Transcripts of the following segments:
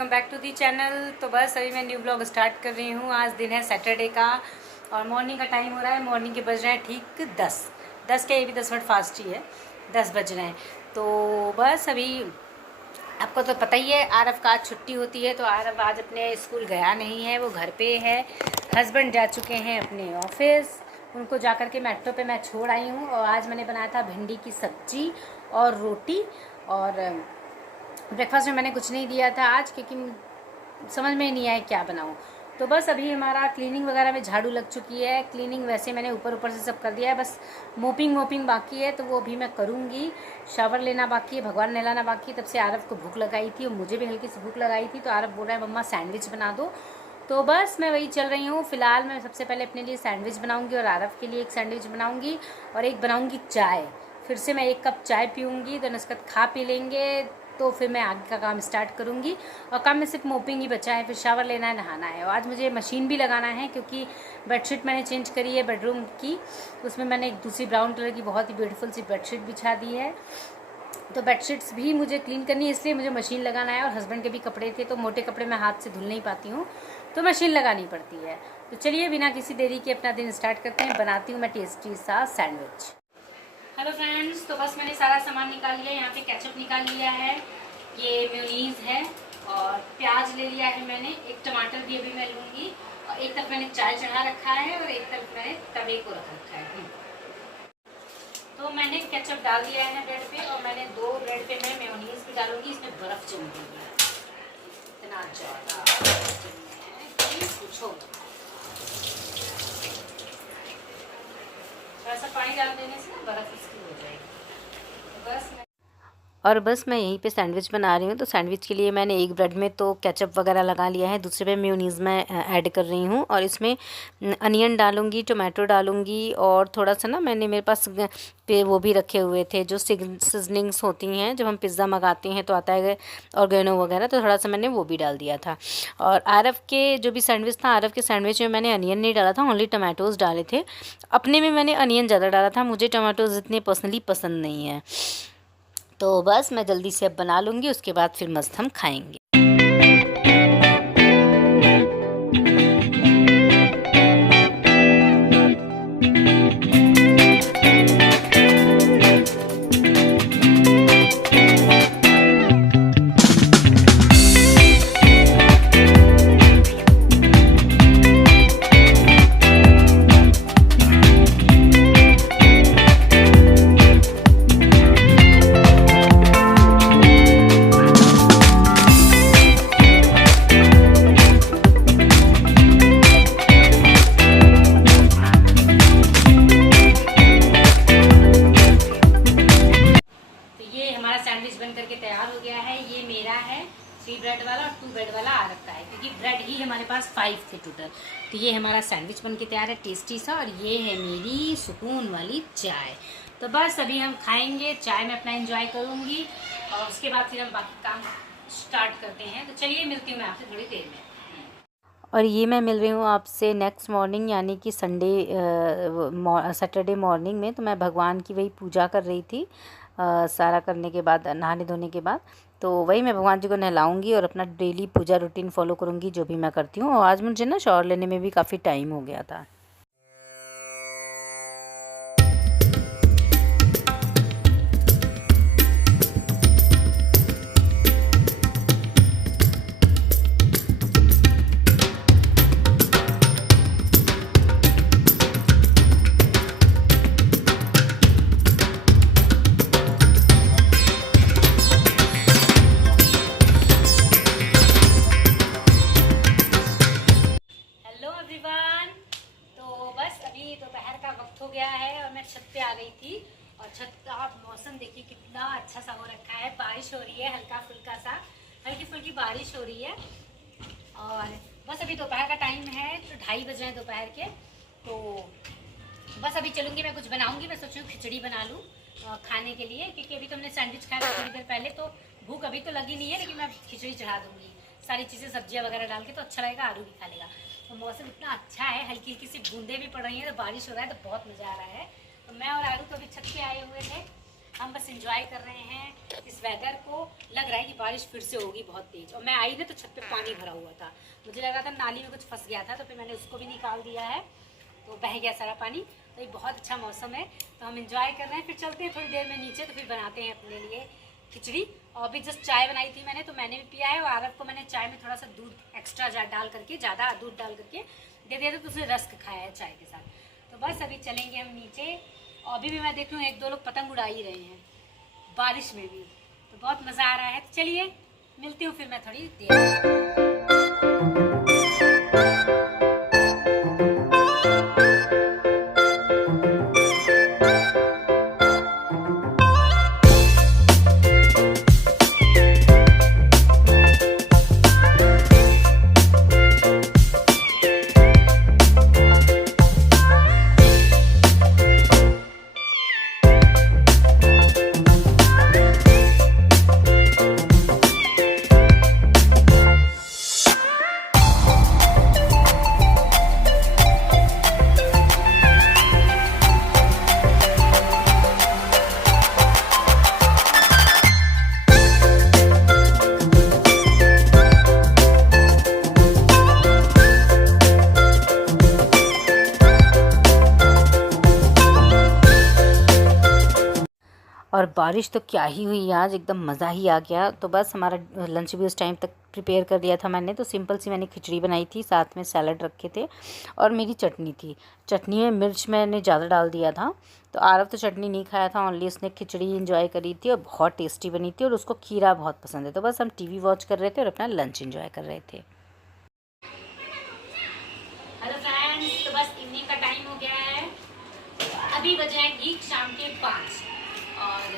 Welcome back to the channel. तो बस अभी मैं न्यू ब्लॉग स्टार्ट कर रही हूँ। आज दिन है सैटरडे का और मॉर्निंग का टाइम हो रहा है। मॉर्निंग के बज रहे हैं ठीक 10 के, ये भी 10 मिनट फास्ट ही है, 10 बज रहे हैं। तो बस अभी आपको तो पता ही है आरव का आज छुट्टी होती है, तो आरव आज अपने स्कूल गया नहीं है, वो घर पे है। हस्बैंड जा चुके हैं अपने ऑफिस, उनको जा कर के मेट्रो पे मैं छोड़ आई हूँ। और आज मैंने बनाया था भिंडी की सब्जी और रोटी, और ब्रेकफास्ट में मैंने कुछ नहीं दिया था आज, क्योंकि समझ में नहीं आया क्या बनाऊँ। तो बस अभी हमारा क्लीनिंग वगैरह में झाड़ू लग चुकी है। क्लीनिंग वैसे मैंने ऊपर ऊपर से सब कर दिया है, बस मोपिंग बाकी है, तो वो अभी मैं करूँगी। शावर लेना बाकी है, भगवान नहलाना बाकी है। तब से आरव को भूख लगाई थी और मुझे भी हल्की सी भूख लगाई थी, तो आरव बोल रहा है मम्मा सैंडविच बना दो। तो बस मैं वही चल रही हूँ। फ़िलहाल मैं सबसे पहले अपने लिए सैंडविच बनाऊँगी और आरव के लिए एक सैंडविच बनाऊँगी, और एक बनाऊँगी चाय। फिर से मैं 1 कप चाय पीऊँगी, तो उसके बाद खा पी लेंगे, तो फिर मैं आगे का काम स्टार्ट करूँगी। और काम में सिर्फ मोपिंग ही बचा है, फिर शावर लेना है, नहाना है। और आज मुझे मशीन भी लगाना है, क्योंकि बेडशीट मैंने चेंज करी है बेडरूम की। उसमें मैंने एक दूसरी ब्राउन कलर की बहुत ही ब्यूटीफुल सी बेडशीट बिछा दी है, तो बेडशीट्स भी मुझे क्लीन करनी है, इसलिए मुझे मशीन लगाना है। और हस्बैंड के भी कपड़े थे, तो मोटे कपड़े मैं हाथ से धुल नहीं पाती हूँ, तो मशीन लगानी पड़ती है। तो चलिए बिना किसी देरी के अपना दिन स्टार्ट करते हैं। बनाती हूँ मैं टेस्टी सा सैंडविच। हेलो फ्रेंड्स, तो बस मैंने सारा सामान निकाल लिया। यहाँ पे केचप निकाल लिया है, ये मेयोनीज है, और प्याज ले लिया है मैंने, एक टमाटर भी अभी मैं लूँगी। और एक तरफ मैंने चाय चढ़ा रखा है और एक तरफ मैंने तवे को रख रखा है। तो मैंने केचप डाल दिया है ब्रेड पे, और मैंने 2 ब्रेड पे मैं मेयोनीज भी डालूंगी। इसमें बर्फ़ जम गई है, इतना ज़्यादा पूछो। थोड़ा सा पानी डाल देने से ना बर्फ़ इसकी हो जाएगी। तो बस और बस मैं यहीं पे सैंडविच बना रही हूँ। तो सैंडविच के लिए मैंने एक ब्रेड में तो केचप वगैरह लगा लिया है, दूसरे पे मेयोनीज़ मैं ऐड कर रही हूँ, और इसमें अनियन डालूँगी, टोमेटो डालूँगी, और थोड़ा सा ना मैंने मेरे पास पे वो भी रखे हुए थे जो सीजनिंग्स होती हैं, जब हम पिज़्ज़ा मंगाते हैं तो आता है ऑर्गेनो वगैरह, तो थोड़ा सा मैंने वो भी डाल दिया था। और आरव के जो भी सैंडविच था, आरव के सैंडविच में मैंने अनियन नहीं डाला था, ओनली टमाटोज़ डाले थे। अपने में मैंने अनियन ज़्यादा डाला था, मुझे टमाटोज़ इतने पर्सनली पसंद नहीं है। तो बस मैं जल्दी से अब बना लूँगी, उसके बाद फिर मस्त हम खाएंगे। सैंडविच बन करके तैयार हो गया है। ये मेरा है 3 ब्रेड वाला और 2 ब्रेड वाला आ रखा है, क्योंकि ब्रेड ही हमारे पास 5 थे टोटल। तो ये हमारा सैंडविच बन के तैयार है टेस्टी सा, और ये है मेरी सुकून वाली चाय। तो बस अभी हम खाएंगे, चाय में अपना एंजॉय करूँगी, और उसके बाद फिर हम बाकी काम स्टार्ट करते हैं। तो चलिए मिलती हूँ मैं आपसे थोड़ी देर में। और ये मैं मिल रही हूँ आपसे नेक्स्ट मॉर्निंग, यानी कि सैटरडे मॉर्निंग में। तो मैं भगवान की वही पूजा कर रही थी, सारा करने के बाद, नहाने धोने के बाद। तो वही मैं भगवान जी को नहलाऊंगी और अपना डेली पूजा रूटीन फॉलो करूँगी, जो भी मैं करती हूँ। और आज मुझे ना शॉवर लेने में भी काफ़ी टाइम हो गया था। दोपहर का वक्त हो गया है और मैं छत पे आ गई थी, और छत का मौसम देखिए कितना अच्छा सा हो रखा है। बारिश हो रही है, हल्का फुल्का सा हल्की फुल्की बारिश हो रही है। और बस अभी दोपहर का टाइम है, तो 2:30 बज रहे हैं दोपहर के। तो बस अभी चलूँगी, मैं कुछ बनाऊँगी। मैं सोच रही हूँ खिचड़ी बना लूँ खाने के लिए, क्योंकि अभी तो हमने सैंडविच खाया था थोड़ी देर पहले, तो भूख अभी तो लगी नहीं है, लेकिन मैं खिचड़ी चढ़ा दूँगी सारी चीज़ें, सब्जियाँ वगैरह डाल के, तो अच्छा लगेगा, आलू भी खा लेगा। तो मौसम इतना अच्छा है, हल्की हल्की सी बूंदें भी पड़ रही हैं, तो बारिश हो रहा है, तो बहुत मज़ा आ रहा है। तो मैं और आलू तो अभी छत पे आए हुए थे, हम बस एंजॉय कर रहे हैं इस वेदर को। लग रहा है कि बारिश फिर से होगी बहुत तेज। और मैं आई ना तो छत पे पानी भरा हुआ था, मुझे लगा था नाली में कुछ फंस गया था, तो फिर मैंने उसको भी निकाल दिया है, तो बह गया सारा पानी। तो ये बहुत अच्छा मौसम है, तो हम एंजॉय कर रहे हैं। फिर चलते हैं थोड़ी देर में नीचे, तो फिर बनाते हैं अपने लिए खिचड़ी। और अभी जस्ट चाय बनाई थी मैंने, तो मैंने भी पिया है। और आरव को मैंने चाय में थोड़ा सा दूध एक्स्ट्रा डाल करके, ज़्यादा दूध डाल करके दे दिया था, तो उसने रस्क खाया है चाय के साथ। तो बस अभी चलेंगे हम नीचे। और अभी भी मैं देख लूँ 1-2 लोग पतंग उड़ा ही रहे हैं बारिश में भी, तो बहुत मज़ा आ रहा है। तो चलिए मिलती हूँ फिर मैं थोड़ी देर। और बारिश तो क्या ही हुई आज, एकदम मज़ा ही आ गया। तो बस हमारा लंच भी उस टाइम तक प्रिपेयर कर लिया था मैंने। तो सिंपल सी मैंने खिचड़ी बनाई थी, साथ में सैलड रखे थे और मेरी चटनी थी। चटनी में मिर्च मैंने ज़्यादा डाल दिया था, तो आरव तो चटनी नहीं खाया था, ओनली उसने खिचड़ी इंजॉय करी थी और बहुत टेस्टी बनी थी। और उसको खीरा बहुत पसंद है। तो बस हम टीवी वॉच कर रहे थे और अपना लंच इंजॉय कर रहे थे। हेलो फ्रेंड्स, तो बस इवनिंग का टाइम हो गया है। अभी बजे हैं ठीक शाम के 5 और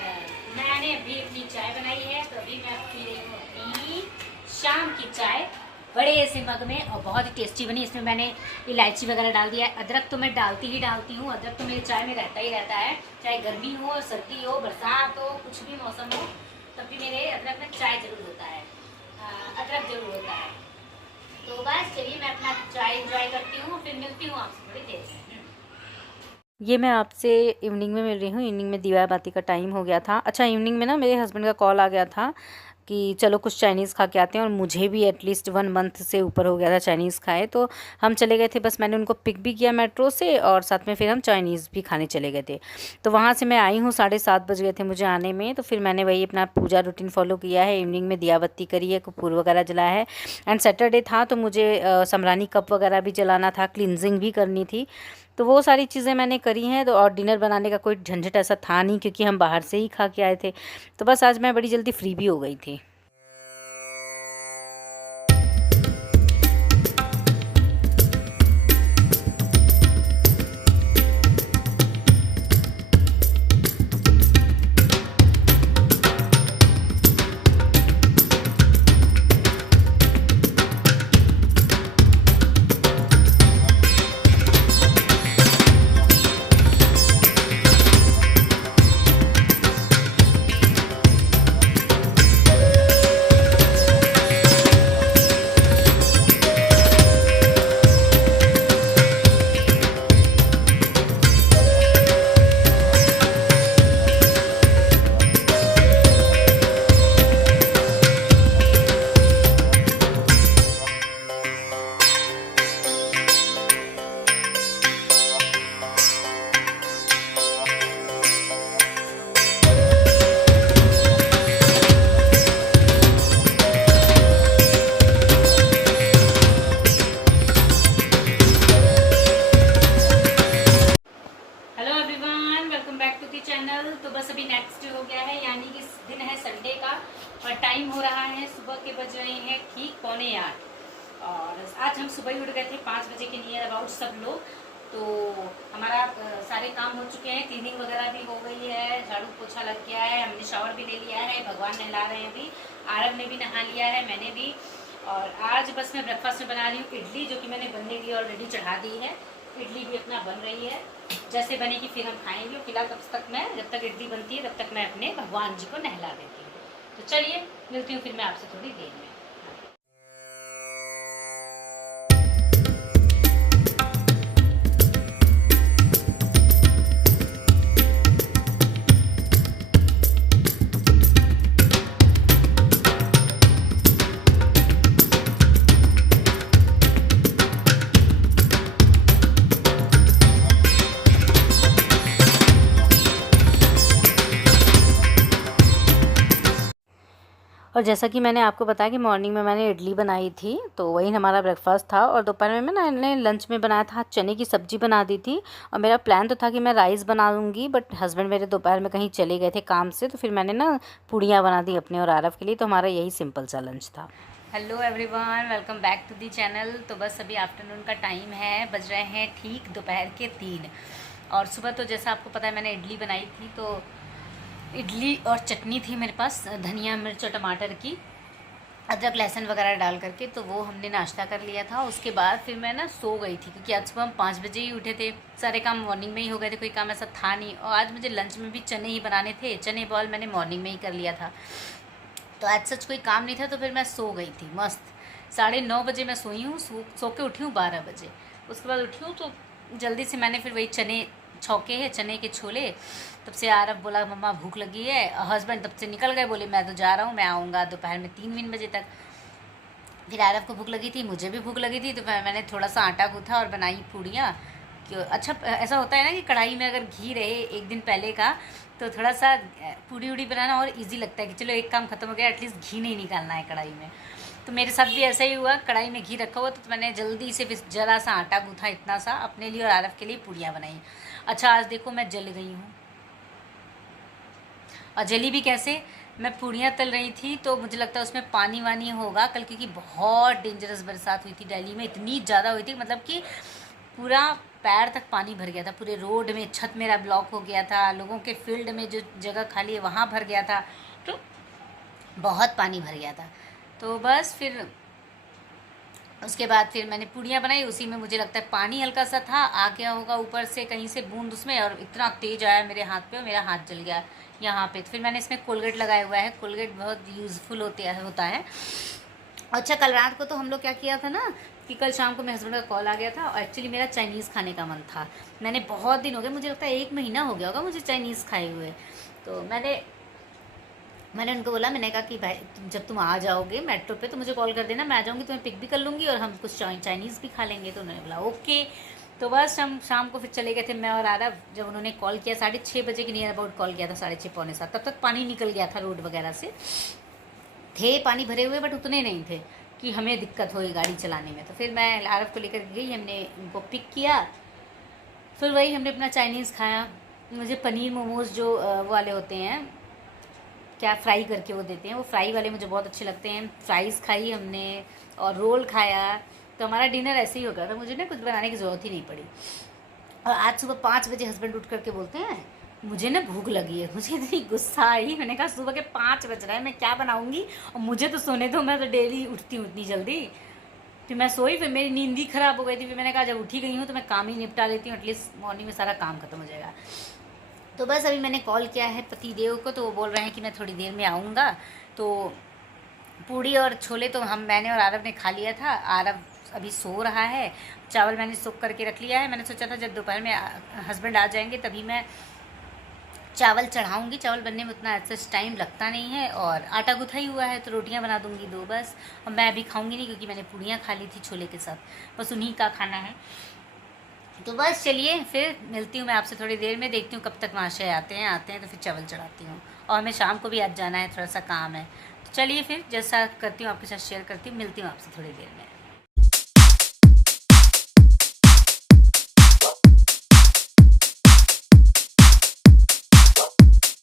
मैंने अभी अपनी चाय बनाई है। तो अभी मैं पी रही हूँ अपनी शाम की चाय बड़े से मग में, और बहुत ही टेस्टी बनी। इसमें मैंने इलायची वगैरह डाल दिया है। अदरक तो मैं डालती ही डालती हूँ, अदरक तो मेरी चाय में रहता ही रहता है, चाहे गर्मी हो, सर्दी हो, बरसात हो, कुछ भी मौसम हो, तब भी मेरे अदरक में चाय जरूर होता है, अदरक जरूर होता है। तो बस चलिए मैं अपना चाय इंजॉय करती हूँ, फिर मिलती हूँ आपसे थोड़ी देर में। ये मैं आपसे इवनिंग में मिल रही हूँ। इवनिंग में दिया बाती का टाइम हो गया था। अच्छा, इवनिंग में ना मेरे हस्बैंड का कॉल आ गया था कि चलो कुछ चाइनीज़ खा के आते हैं। और मुझे भी एटलीस्ट 1 मंथ से ऊपर हो गया था चाइनीज़ खाए, तो हम चले गए थे। बस मैंने उनको पिक भी किया मेट्रो से, और साथ में फिर हम चाइनीज़ भी खाने चले गए थे। तो वहाँ से मैं आई हूँ 7:30 बज गए थे मुझे आने में। तो फिर मैंने वही अपना पूजा रूटीन फॉलो किया है। इवनिंग में दिया बत्ती करी है, कपूर वगैरह जलाया है। एंड सैटरडे था तो मुझे समरानी कप वगैरह भी जलाना था, क्लिनजिंग भी करनी थी। तो वो सारी चीज़ें मैंने करी हैं। तो और डिनर बनाने का कोई झंझट ऐसा था नहीं, क्योंकि हम बाहर से ही खा के आए थे। तो बस आज मैं बड़ी जल्दी फ्री भी हो गई थी। तो बस अभी नेक्स्ट हो गया है, यानी कि दिन है संडे का, और टाइम हो रहा है सुबह के बज रहे हैं ठीक 7:45। और आज हम सुबह ही उठ गए थे 5 बजे के नियर अबाउट सब लोग। तो हमारा सारे काम हो चुके हैं, क्लीनिंग वगैरह भी हो गई है, झाड़ू पोछा लग गया है, हमने शावर भी ले लिया है, भगवान नहला रहे हैं अभी, आरव ने भी नहा लिया है, मैंने भी। और आज बस मैं ब्रेकफास्ट में बना रही हूँ इडली, जो कि मैंने बनने के लिए ऑलरेडी चढ़ा दी है। इडली भी अपना बन रही है, जैसे बनेगी फिर हम खाएंगे। फिलहाल तब तक मैं, जब तक इडली बनती है तब तक मैं अपने भगवान जी को नहला देती हूँ। तो चलिए मिलती हूँ फिर मैं आपसे थोड़ी देर में। और जैसा कि मैंने आपको बताया कि मॉर्निंग में मैंने इडली बनाई थी, तो वही हमारा ब्रेकफास्ट था। और दोपहर में मैंने लंच में बनाया था, चने की सब्ज़ी बना दी थी। और मेरा प्लान तो था कि मैं राइस बना दूँगी, बट हस्बैंड मेरे दोपहर में कहीं चले गए थे काम से, तो फिर मैंने ना पूड़ियाँ बना दी अपने और आरव के लिए। तो हमारा यही सिंपल सा लंच था। Hello everyone, welcome back to the channel. तो बस अभी आफ्टरनून का टाइम है, बज रहे हैं ठीक दोपहर के 3। और सुबह तो जैसा आपको पता है मैंने इडली बनाई थी, तो इडली और चटनी थी मेरे पास धनिया मिर्च और टमाटर की, अदरक लहसुन वगैरह डाल करके, तो वो हमने नाश्ता कर लिया था। उसके बाद फिर मैं ना सो गई थी, क्योंकि आज सुबह हम 5 बजे ही उठे थे। सारे काम मॉर्निंग में ही हो गए थे, कोई काम ऐसा था नहीं। और आज मुझे लंच में भी चने ही बनाने थे, चने बॉल मैंने मॉर्निंग में ही कर लिया था, तो आज सच कोई काम नहीं था। तो फिर मैं सो गई थी मस्त। 9:30 बजे मैं सोई हूँ, सो के उठी हूँ 12 बजे। उसके बाद उठी हूँ तो जल्दी से मैंने फिर वही चने छौके हैं, चने के छोले। तब से आरव बोला मम्मा भूख लगी है। हस्बैंड तब से निकल गए, बोले मैं तो जा रहा हूँ, मैं आऊँगा दोपहर में 3 बजे तक। फिर आरव को भूख लगी थी, मुझे भी भूख लगी थी, तो मैंने थोड़ा सा आटा गूँथा और बनाई पूड़ियाँ। कि अच्छा ऐसा होता है ना कि कढ़ाई में अगर घी रहे एक दिन पहले का, तो थोड़ा सा पूड़ी उड़ी बनाना और इजी लगता है कि चलो एक काम खत्म हो गया, एटलीस्ट घी नहीं निकालना है कढ़ाई में। तो मेरे साथ भी ऐसा ही हुआ, कढ़ाई में घी रखा हुआ, तो मैंने जल्दी से फिर ज़रा सा आटा गूँथा, इतना सा अपने लिए और आरव के लिए पूड़ियाँ बनाई। अच्छा आज देखो मैं जल गई हूँ। और जली भी कैसे, मैं पूड़ियाँ तल रही थी तो मुझे लगता है उसमें पानी वानी होगा कल, क्योंकि बहुत डेंजरस बरसात हुई थी दिल्ली में, इतनी ज़्यादा हुई थी, मतलब कि पूरा पैर तक पानी भर गया था। पूरे रोड में छत मेरा ब्लॉक हो गया था, लोगों के फील्ड में जो जगह खाली है वहाँ भर गया था, तो बहुत पानी भर गया था। तो बस फिर उसके बाद फिर मैंने पूड़ियाँ बनाई, उसी में मुझे लगता है पानी हल्का सा था, आ गया होगा ऊपर से कहीं से बूंद उसमें, और इतना तेज़ आया मेरे हाथ पे और मेरा हाथ जल गया यहाँ पे। तो फिर मैंने इसमें कोलगेट लगाया हुआ है, कोलगेट बहुत यूज़फुल होता है। अच्छा कल रात को तो हम लोग क्या किया था ना, कि कल शाम को मेरे हस्बैंड का कॉल आ गया था, और एक्चुअली मेरा चाइनीज़ खाने का मन था। मैंने बहुत दिन हो गए, मुझे लगता है 1 महीना हो गया होगा मुझे चाइनीज़ खाए हुए। तो मैंने उनको बोला, मैंने कहा कि भाई जब तुम आ जाओगे मेट्रो पे तो मुझे कॉल कर देना, मैं आ जाऊँगी, तुम्हें पिक भी कर लूँगी और हम कुछ चाइनीज़ भी खा लेंगे। तो उन्होंने बोला ओके। तो बस हम शाम को फिर चले गए थे मैं और आरव। जब उन्होंने कॉल किया 6:30 बजे के नियर अबाउट कॉल किया था, 6:30 पौने 7, तब तक पानी निकल गया था रोड वगैरह से, थे पानी भरे हुए, बट उतने नहीं थे कि हमें दिक्कत होगी गाड़ी चलाने में। तो फिर मैं आरव को लेकर गई, हमने उनको पिक किया, फिर वही हमने अपना चाइनीज़ खाया। मुझे पनीर मोमोज़ जो वो वाले होते हैं, क्या फ्राई करके वो देते हैं, वो फ्राई वाले मुझे बहुत अच्छे लगते हैं। फ्राइज़ खाई हमने और रोल खाया। तो हमारा डिनर ऐसे ही हो गया था, मुझे ना कुछ बनाने की ज़रूरत ही नहीं पड़ी। और आज सुबह 5 बजे हस्बैंड उठ करके बोलते हैं मुझे ना भूख लगी है। मुझे इतनी गुस्सा आई, मैंने कहा सुबह के 5 बज रहे हैं, मैं क्या बनाऊँगी, और मुझे तो सोने दो, मैं तो डेली उठती हूँ इतनी जल्दी। फिर मैं सोई, फिर मेरी नींद ही ख़राब हो गई थी। फिर मैंने कहा जब उठी गई हूँ तो मैं काम ही निपटा लेती हूँ, एटलीस्ट मॉर्निंग में सारा काम खत्म हो जाएगा। तो बस अभी मैंने कॉल किया है पति देव को, तो वो बोल रहे हैं कि मैं थोड़ी देर में आऊँगा। तो पूड़ी और छोले तो मैंने और आरव ने खा लिया था। आरव अभी सो रहा है। चावल मैंने सोख करके रख लिया है। मैंने सोचा था जब दोपहर में हस्बैंड आ जाएंगे तभी मैं चावल चढ़ाऊँगी। चावल बनने में उतना ऐसा टाइम लगता नहीं है, और आटा गूँथा ही हुआ है, तो रोटियाँ बना दूँगी 2 बस। और मैं अभी खाऊँगी नहीं, क्योंकि मैंने पूड़ियाँ खा ली थी छोले के साथ, बस उन्हीं का खाना है। तो बस चलिए फिर मिलती हूँ मैं आपसे थोड़ी देर में, देखती हूँ कब तक महाशय आते हैं तो फिर चावल चढ़ाती हूँ। और हमें शाम को भी आज जाना है, थोड़ा सा काम है। तो चलिए फिर जैसा करती हूँ आपके साथ शेयर करती हूँ, मिलती हूँ आपसे थोड़ी देर में।